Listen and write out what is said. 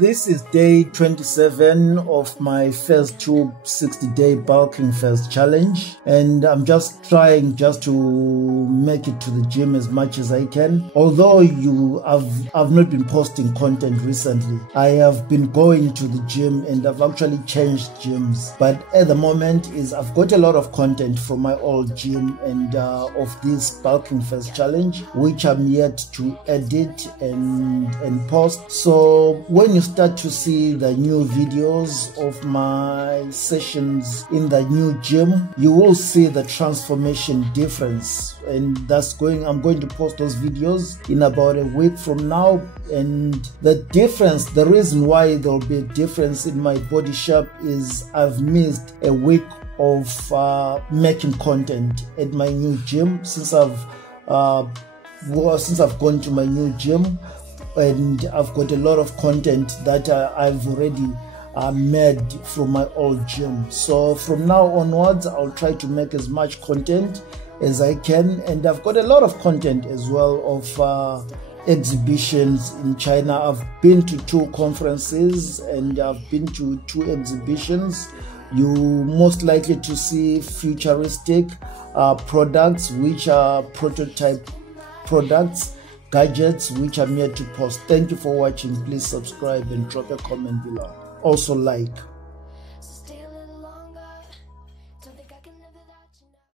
This is day 27 of my first 60-day bulking first challenge, and I'm just trying to make it to the gym as much as I can. Although I've not been posting content recently, I have been going to the gym and I've actually changed gyms. But at the moment I've got a lot of content from my old gym and of this bulking first challenge, which I'm yet to edit and post. So when you start to see the new videos of my sessions in the new gym, you will see the transformation difference, and I'm going to post those videos in about a week from now. And the reason why there'll be a difference in my body shape is I've missed a week of making content at my new gym since I've gone to my new gym, and I've got a lot of content that I've already made from my old gym. So from now onwards, I'll try to make as much content as I can, and I've got a lot of content as well of exhibitions in China. I've been to 2 conferences and I've been to 2 exhibitions. You most likely to see Futuristic products, which are prototype products, gadgets, which I'm here to post. Thank you for watching. Please subscribe and drop a comment below. Also like.